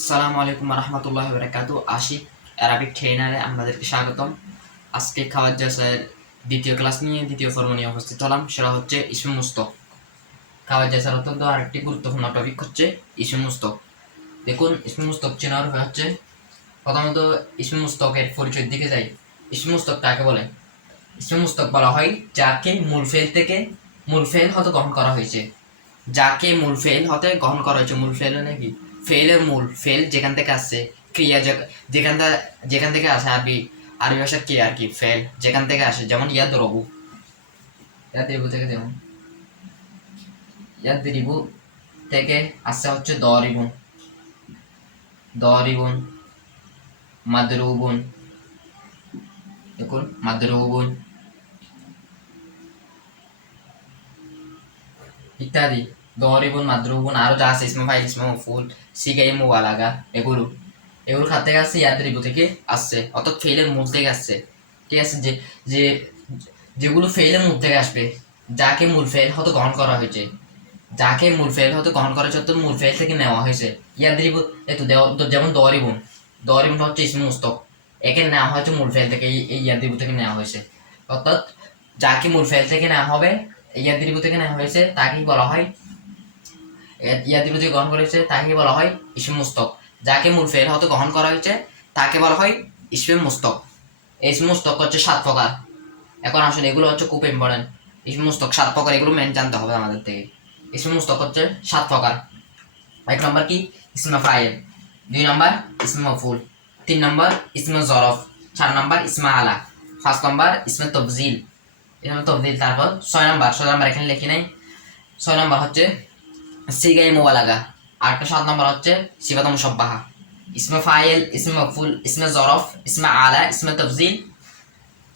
আসসালামু আলাইকুম রহমতুল্লাহ বারাকাতু। আশিক অ্যারাবিক ট্রেনারে আপনাদেরকে স্বাগতম। আজকে খাওয়ার জাসার দ্বিতীয় ক্লাস নিয়ে দ্বিতীয় পর্ব নিয়ে উপস্থিত হলাম। সেটা হচ্ছে ইসমে মুস্তক। খাওয়ার জাসার অত্যন্ত আরেকটি গুরুত্বপূর্ণ টপিক হচ্ছে ইসমে মুস্তক। দেখুন, ইসমে মুস্তক চেনার উপায় হচ্ছে, প্রথমত ইসমে মুস্তকের পরিচয়ের দিকে যাই। ইসমে মুস্তক কাকে বলে? ইসমে মুস্তক বলা হয় যাকে মূল ফেল থেকে মূল ফেল হতে গ্রহণ করা হয়েছে। যাকে মূল ফেল হতে গ্রহণ করা হয়েছে। মূল ফেল নাকি ফেলের মূল ফেল যেখান থেকে আসছে, ক্রিয়া যেখান থেকে আসে। আরবি আরবি ভাষার ক্রিয়া আর কি ফেল যেখান থেকে আসে। যেমন ইয়াদ রবু থেকে, যেমন ইয়াদ রিবু থেকে আসছে হচ্ছে দরিবুন মাদরুবুন। দেখুন, মাদরুবুন ইত্যাদি। দরিবুন, মাদরুবুন, আরো যা আছে ইসমে ফাইল, ইসমে মফউল, সিগাই মুবালাগা, এগুলো এগুলো খাত থেকে আসছে, ইয়াদ রিবু থেকে আসছে, অর্থাৎ ফেলের মূল থেকে আসছে। ঠিক আছে, যে যে যেগুলো ফেলের মূল থেকে আসবে, যাকে মূল ফেল হতে গ্রহণ করা হয়েছে, যাকে মূল ফেল হতে গ্রহণ করা হয়েছে, অর্থাৎ মূল ফেল থেকে নেওয়া হয়েছে। ইয়াদ রিবু এই তো যেমন দরিবুন, দরিবুন হচ্ছে ইসমে মুস্তক, একে নেওয়া হয়েছে মূল ফেল থেকে, এই ইয়াদ রিবু থেকে নেওয়া হয়েছে। অর্থাৎ যাকে মূল ফেল থেকে নেওয়া হবে, ইয়াদ রিবু থেকে নেওয়া হয়েছে, তাকেই বলা হয় ইয়াদ রিবু থেকে গ্রহণ করেছে, তাকেই বলা হয় ইসমে মুস্তক। যাকে মূল ফেল হতে গ্রহণ করা হয়েছে তাকে বলা হয় ইসমে মুস্তক। এই ইসমে মুস্তক হচ্ছে 7 প্রকার। এখন আসলে এগুলো হচ্ছে খুব ইম্পর্টেন্ট। ইসমে মুস্তক 7 প্রকার, এগুলো মেন জানতে হবে আমাদের থেকে। ইসমে মুস্তক হচ্ছে 7 প্রকার। 1 নম্বর কি? ইসমে ফাইল। 2 নম্বর ইসমে মফউল। 3 নম্বর ইসমে জরফ। 4 নম্বর ইসমে আলা। 5 নম্বর ইসমে তফজিল। তারপর 6 নম্বর এখানে লিখি নাই। 6 নম্বর হচ্ছে সিগাই মুবালাগা। আর 7 নম্বর হচ্ছে সিফাত মুশাব্বাহা। ইসমে ফাইল, ইসমে মফউল, ইসমে জরফ, ইসমে আলা, ইসমে তফজিল,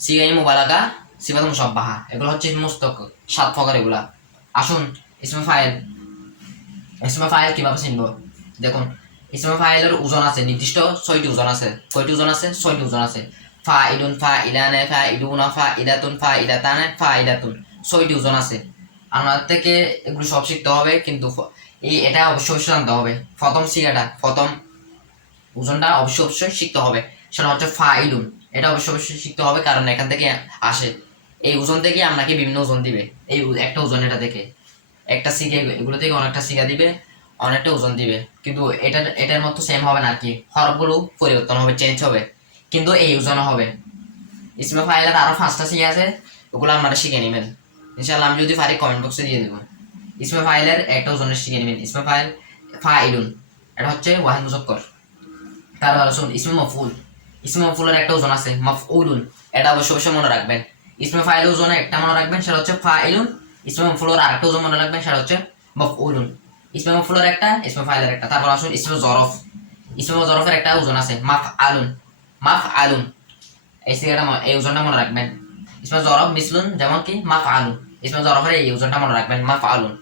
সিগাই মুবালাগা, সিফাত মুশাব্বাহা, এগুলো হচ্ছে মুস্তক 7 প্রকার এগুলা। আসুন, ইসমে ফাইল। ইসমে ফাইল কিভাবে চিনব? দেখুন, ইসমে ফাইলের ওজন আছে, নির্দিষ্ট 6টি ওজন আছে। কয়টি ওজন আছে? 6টি ওজন আছে। ফাইলুন, ফাইলানে, ফাইলুনা, ফাইলাতুন, ফাইলাতানে, ফাইলাতুন, 6টি ওজন আছে। আমাদের থেকে এগুলো সব শিখতে হবে, কিন্তু এটা অবশ্যই জানতে হবে। প্রথম ওজনটা অবশ্যই শিখতে হবে। সেটা হচ্ছে ফাইলুন। এটা অবশ্যই শিখতে হবে, কারণ এখান থেকে আসে। এই ওজন থেকে আপনাকে বিভিন্ন ওজন দিবে। এই একটা ওজন, এটা থেকে একটা শিখে, এগুলো থেকে অনেকটা শিখা দিবে, অনেকটা ওজন দিবে। কিন্তু এটার মতো সেম হবে না আর কি, হরফগুলো পরিবর্তন হবে, চেঞ্জ হবে, কিন্তু এই ওজনও হবে। ইসমে ফাইলের আরো 5টা শিখে আছে, ওগুলো আপনারা শিখে নেবেন ইনশাল্লাহ। আমি যদি পারি কমেন্ট বক্সে দিয়ে দেবো। ইসমে ফাইলের একটা ওজনের শিখে নেবেন। ইসমে ফাইল ফাইলুন, এটা হচ্ছে ওয়াহিদ মুজাক্কর। তারপর আসুন ইসমে মফউল। ইসমে মফউলের একটা ওজন আছে, মাফউলুন। এটা অবশ্যই মনে রাখবেন। ইসমে ফাইলের ওজনে একটা মনে রাখবেন, সেটা হচ্ছে ফাইলুন। ইসমে মফউলের আরেকটা ওজন মনে রাখবেন, সেটা হচ্ছে মাফউলুন। ইসমে মফউলের একটা, ইসমে ফাইলের একটা। তারপর আসুন ইসমে জরফ। ইসমে জরফের একটা ওজন আছে, মাফআলুন। মাফআলুন, এই ওজনটা মনে রাখবেন। ইসমে জরফ মিসলুন, যেমন কি মাফআলুন। ইসমে জরফের এই ওজনটা মনে রাখবেন, মাফআলুন।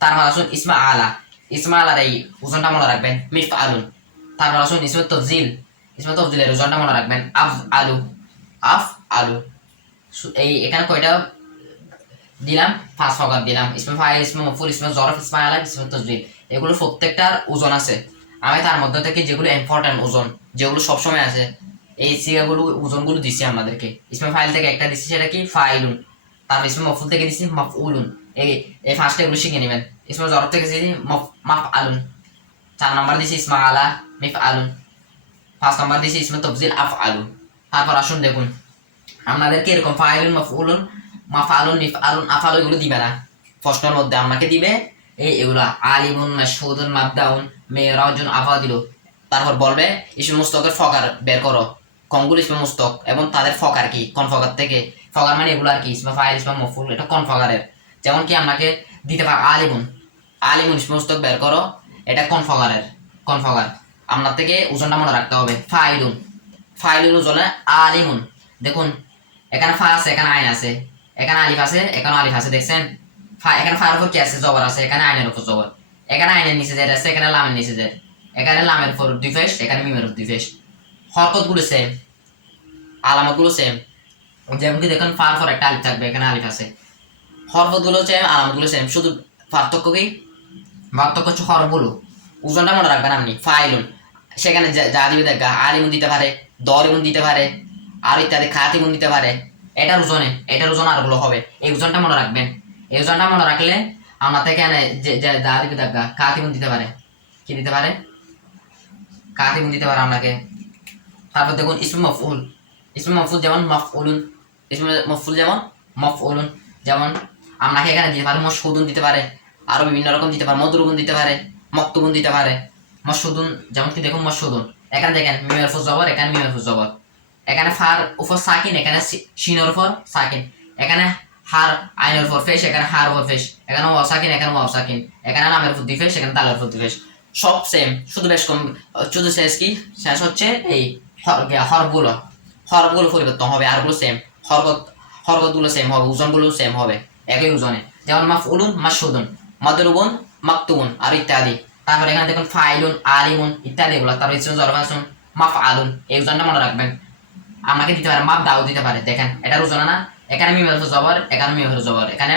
তারপর আসুন ইসমে আলা। ইসমে আলার এই ওজনটা মনে রাখবেন, মিফআলুন। তারপর আসুন ইসমে তফজিল। ইসমে তফজিলের ওজনটা মনে রাখবেন, আফআলু। আফআলু। এই এখানে কয়টা দিলাম? 5 প্রকার দিলাম। ইসমে ফাইল, ইসমে মফউল, ইসমে জরফ, ইসমে আলা, ইসমে তফজিল। এগুলো প্রত্যেকটার ওজন আছে। আমি তার মধ্যে থেকে যেগুলো ইম্পর্টেন্ট ওজন, যেগুলো সবসময় আছে, এই সিগাগুলো ওজনগুলো দিচ্ছি আমাদেরকে। ইসমে ফাইল থেকে একটা দিচ্ছি, সেটা কি ফাইলুন। তারপর ইসমে মফউল থেকে দিচ্ছি মাফউলুন। এই এই 5টা এগুলো শিখে নেবেন। ইসমে জরফ থেকে দিচ্ছি মাফআলুন। 4 নম্বর দিচ্ছি ইসমে আলা, মিফআলুন। 5 নম্বর দিচ্ছি ইসমে তফজিল, আফআলু। তারপর আসুন দেখুন, আপনাদেরকে এরকম ফাইলুন, মাফউলুন, মাফআলুন, মিফআলুন, আফআলু এগুলো দিবে না। প্রশ্নের মধ্যে আপনাকে দিবে এগুলা আলিমুন, মাশহুদুন, মাবদাউন, মেরাজুন, আফাদিলু। তারপর বলবে ইসমে মুস্তকের ফকার বের করো, কোনগুলো ইসমে মুস্তক এবং তাদের ফকার কি, কোন ফকার থেকে। ফকার মানে এগুলো আর কি, ইসমে ফাইল, ইসমে মফউল, এটা কোন ফকারের। যেমন কি আপনাকে দিতে পারে আলিমুন। আলিমুন ইসমে মুস্তক বের করো, এটা কোন ফকারের, কোন ফকার। আপনার থেকে ওজনটা মনে রাখতে হবে। ফাইলুন, ফাইলুন ওজনে আলিমুন। দেখুন, এখানে ফা আছে, এখানে আইন আছে, এখানে আলিফ আছে, এখানে আলিফ আছে, দেখছেন? এখানে ফার উপর কি আছে? জবর আছে। এখানে আইনের উপর জবর। এখানে আইনের নিচে জেড আছে, এখানে লামের নিচে জেড। এখানে লামের উপর 2 পেশ, এখানে মিমের উপর 2 পেশ। হরকত গুলো সেম, আলামত গুলো সেম। যেমন কি দেখুন, ফার পর একটা আলিফ থাকবে, এখানে আলিফ আছে। হরকত গুলো সেম, আলামত গুলো সেম, শুধু পার্থক্য কি? পার্থক্য হচ্ছে হরফগুলো। ওজনটা মনে রাখবেন আপনি। ফাইলুন, সেখানে যা দিবে দেখা আলিমুন দিতে পারে, দরিমুন দিতে পারে, আর ইত্যাদি খাতিমুন দিতে পারে। এটার ওজন আরগুলো হবে। এই ওজনটা মনে রাখবেন। এই ওজনটা মনে রাখলে আমরা থেকে যে যা দিবে দেখা খাতিমুন দিতে পারে, কি দিতে পারে, খাতিমুন দিতে পারে আপনাকে। তারপর দেখুন ইসমে মফউল। ইসমে মফউল যেমন মাফউলুন, ইসমে মফউল যেমন মাফউলুন, যেমন আপনাকে এখানে দিতে পারে মশহুদুন দিতে পারে, আরো বিভিন্ন রকম দিতে পারে, মদরুবুন দিতে পারে, মকতুবুন দিতে পারে। মশহুদুন যেমন কি দেখুন মশহুদুন, এখানে দেখেন মিমের উপর জবর, এখানে মিমের উপর জবর, এখানে ফার উপর সাকিন, এখানে শিনের উপর সাকিন, এখানে হার আইনের উপর ফেস, এখানে হার উপর ফেস, এখানে ওয়াও সাকিন, এখানে ওয়াও সাকিন, এখানে নামের উপর দুই ফেস, এখানে তালের উপর দুই ফেস, সব সেম, শুধু বেশ কম, শুধু শেষ কি, শেষ হচ্ছে এই হরফগুলো, হরফগুলো পরিবর্তন হবে, আরগুলো সেম, হরকতগুলো সেম হবে, ওজনগুলো সেম হবে, একই ওজনে। যেমন মাফউলুন, মাশহুদুন, মাদরুবুন, মাকতুবুন, আর ইত্যাদি। তারপর এখানে দেখুন ফাইলুন, আলিমুন ইত্যাদি এগুলো। তারপর ইসমে জরফ আসুন মাফআলুন, এই ওজনটা মনে রাখবেন। আমাকে দিতে পারে মাপ দাও দিতে পারে, দেখেন এটার ওজন না, এখানে মিমের জবর, এখানে মিমের জবর, এখানে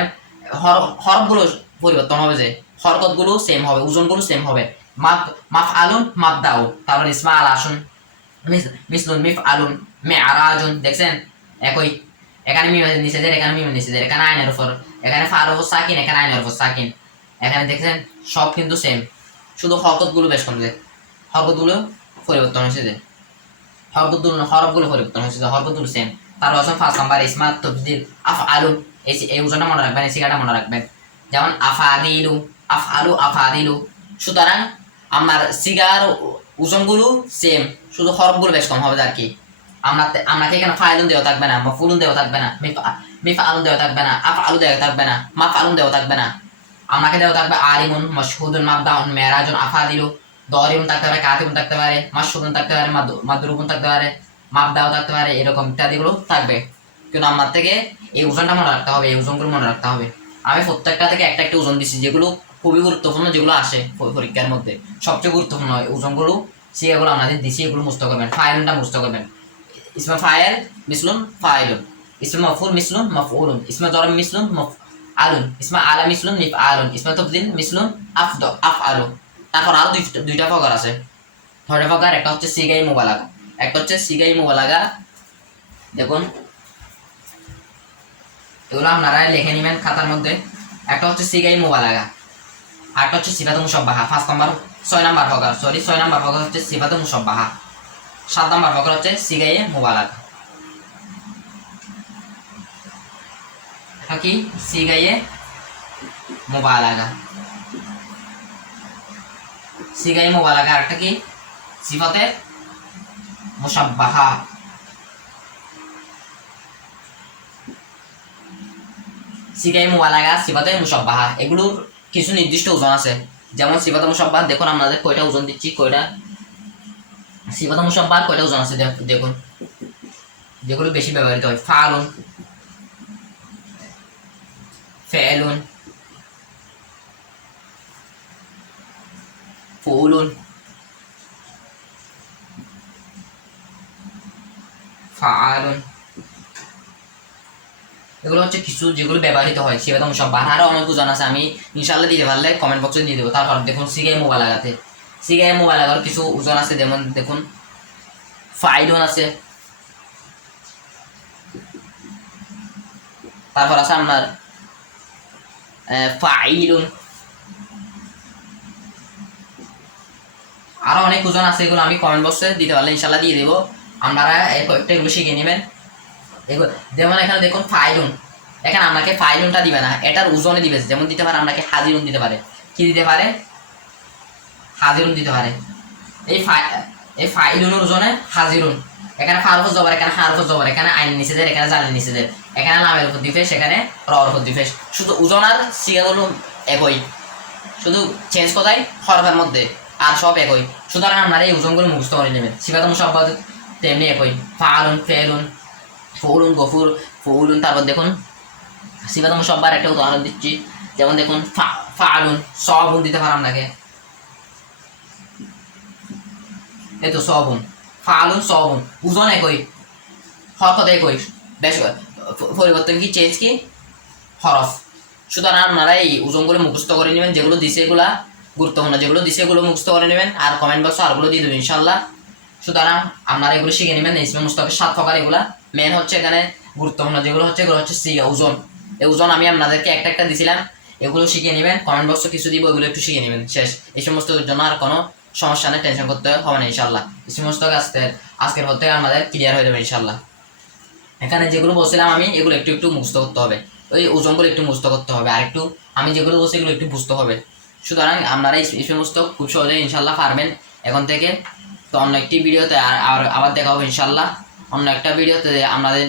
হরফগুলো পরিবর্তন হবে, যে হরকতগুলো সেম হবে, ওজনগুলো সেম হবে। মাপ মাফআলুন, মাপ দাও। তারপর ইসমা আল আসুন মিসলুন, মিফআলুন, মেআরাজুন, দেখছেন একই। এখানে মিমের নিচেদের, এখানে মিমের নিচেদের, এখানে আইনের উপর, এখানে ফার উপর সাকিন, এখানে আইনের উপর সাকিন, এখানে দেখছেন সব কিন্তু সেম, শুধু হরকতগুলো বেশ কম, যে হরকতগুলো পরিবর্তন হয়েছে, যে হরফগুলো পরিবর্তন হয়েছে, যে হরফগুলো সেম। তার অসম ফার্স্ট নাম্বার ইসমা তবদিল আফআলু, এই ওজনটা মনে রাখবেন, এই সিগাটা মনে রাখবেন। যেমন আফাদিলু, আফআলু, আফাদিলু। সুতরাং আমার সিগার ওজনগুলো সেম, শুধু হরফগুলো বেশ কম হবে আর কি। আপনাকে এখানে ফাইলুন দেওয়া থাকবে না, মফুলুন দেওয়া থাকবে না, মিফআলুন দেওয়া থাকবে না, আফআলু দেওয়া থাকবে না, মাফআলুন দেওয়া থাকবে না। আপনাকে দেওয়া থাকবে আলিমুন, মশহুদুন, মাবদাউন, মেরাজুন, আফাদিলু, দরিবুন থাকতে পারে, কাতিবুন থাকতে পারে, মাশহুদুন থাকতে পারে, মাদরুবুন থাকতে পারে, মাবদাও থাকতে পারে, এরকম ইত্যাদিগুলো থাকবে। কিন্তু আমার থেকে এই ওজনটা মনে রাখতে হবে, এই ওজনগুলো মনে রাখতে হবে। আমি প্রত্যেকটা থেকে একটা একটা ওজন দিচ্ছি, যেগুলো খুবই গুরুত্বপূর্ণ, যেগুলো আসে পরীক্ষার মধ্যে সবচেয়ে গুরুত্বপূর্ণ ওজনগুলো, সেগুলো আপনাদের দিচ্ছি, এগুলো মুস্ত করবেন। ফাইলুনটা মুস্ত করবেন। ইসমে ফাইল মিসলুন ফাইলুন, ইসমে মফউল মিসলুন মফউলুন, ইসমে জরব মিসলুন আলুন, ইসমে আলা মিসলুন মিফআলুন, ইসমে তফদিল মিসলুন আফআলু। তারপর আরো দুইটা প্রকার আছে, ছয়টা প্রকার। একটা হচ্ছে সিগাই মুবালাগা, একটা হচ্ছে সিগাই মুবালাগা। দেখুন এগুলো আপনারা লিখে নেবেন খাতার মধ্যে। একটা হচ্ছে সিগাই মুবালাগা, আরেকটা হচ্ছে সিফাতুল মুশাব্বাহা। 6 নাম্বার প্রকার, সরি 6 নাম্বার প্রকার হচ্ছে সিফাতুল মুশাব্বাহা। 7 নাম্বার প্রকার হচ্ছে সিগাইয়ে মুবালাগা। কি সিগাইয়ে মুবালাগা, সিগাইয়ে মুবালাগা। আরেকটা কি সিফাতে মুশাব্বাহা। সিগাই মুবালাগা, সিফাতে মুশাব্বাহা, এগুলোর কিছু নির্দিষ্ট ওজন আছে। যেমন সিফাতে মুশাব্বাহা, দেখুন আপনাদের কয়টা ওজন দিচ্ছি, কয়টা সিফাতে মুশাব্বাহার কয়টা ওজন আছে দেখুন, যেগুলো বেশি ব্যবহৃত হয়। ফালুন, ফেলুন, ফুলুন, ফাআলুন, এগুলো হচ্ছে কিছু যেগুলো ব্যবহৃত হয় সিফাতে মুশাব্বাহা। আরো অনেক ওজন আছে, আমি ইনশাআল্লাহ দিতে পারলে কমেন্ট বক্সে দিয়ে দেবো। তারপর দেখুন সিগাই মুবালাগাতে, সিগাই মুবালাগার কিছু ওজন আছে, যেমন দেখুন ফাইলুন আছে, তারপর আছে আপনার ফাইলুন, আরো অনেক ওজন আছে, এগুলো আমি কমেন্ট বক্সে দিতে পারলে ইনশাআল্লাহ দিয়ে দেবো। আপনারা কয়েকটা এগুলো শিখে নেবেন। এগুলো যেমন এখানে দেখুন ফাইলুন, এখানে আপনাকে ফাইলুনটা দিবে না, এটার ওজনে দিবে। যেমন দিতে পারে আপনাকে হাজিরুন দিতে পারে, কি দিতে পারে, হাজিরুন দিতে পারে। এই ফাইলুনের ওজনে হাজিরুন, এখানে ফার উপর জবর, এখানে হার উপর জবর, এখানে আইন নিচেদের, এখানে জালের নিচেদের, এখানে লামের উপর দুই ফেস, এখানে রর উপর দুই ফেস। শুধু ওজন আর সিগাগুলো একই, শুধু চেঞ্জ কোথায় হরফের মধ্যে, আর সব একই। সুতরাং আপনারা এই ওজনগুলো মুখস্থ করে নেবেন। সিফাতুল মুশাব্বাহ তেমনি একই, ফাআলুন, ফেলুন, ফুলুন, গফুর, ফুলুন। তারপর দেখুন সিফাতুল মুশাব্বাহর একটা উদাহরণ দিচ্ছি, যেমন দেখুন ফাআলুন, সবুন দিতে পারে আপনাকে, এই তো সবুন, ফাআলুন, সবুন, ওজন একই, হরকত একই, বেশ পরিবর্তন কি, চেঞ্জ কি, হরফ। সুতরাং আপনারা এই ওজনগুলো মুখস্থ করে নেবেন, যেগুলো দিছে এগুলা গুরুত্বপূর্ণ যেগুলো দিছে এগুলো মুখস্থ করে নেবেন, আর কমেন্ট বক্সে আরগুলো দিয়ে দেবেন ইনশাল্লাহ। সুতরাং আপনারা এগুলো শিখে নেবেন। ইসমে মুস্তাকের 7 প্রকার, এগুলা মেন হচ্ছে এখানে গুরুত্বপূর্ণ যেগুলো হচ্ছে এগুলো হচ্ছে সিগা ওজন। এই ওজন আমি আপনাদেরকে একটা একটা দিছিলাম, এগুলো শিখে নেবেন। কমেন্ট বক্সে কিছু দিব, এগুলো একটু শিখে নেবেন, শেষ। এই সমস্ত জন্য আর কোনো সমস্যা নেই, টেনশন করতে হবে না ইনশাল্লাহ। এই সমস্ত আজকের পর থেকে আমাদের ক্লিয়ার হয়ে যাবে ইনশাল্লাহ। এখানে যেগুলো বলছিলাম আমি, এগুলো একটু একটু মুখস্থ করতে হবে, ওই ওজনগুলো একটু মুখস্থ করতে হবে, আর একটু আমি যেগুলো বলছি এগুলো একটু বুঝতে হবে। সুতরাং আপনারা এই সমস্ত খুব সহজে ইনশাল্লাহ পারবেন এখন থেকে। তো অন্য একটি ভিডিওতে আবার দেখা হবে ইনশাল্লাহ। অন্য একটা ভিডিওতে আমাদের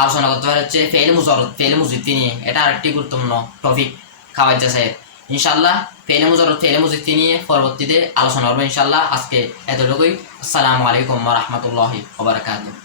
আলোচনা করতে পারে হচ্ছে ফেল মুজরত, ফেল মুজিদ্দি নিয়ে। এটা আরেকটি গুরুত্বপূর্ণ টপিক খাওয়ার যাচাইয়ের ইনশাল্লাহ। ফেলে মুজরত, ফেলে মুজিদ্দি নিয়ে পরবর্তীতে আলোচনা করবো ইনশাল্লাহ। আজকে এতটুকুই। আসসালামু আলাইকুম ওয়া রাহমাতুল্লাহি ওয়া বারাকাতুহু।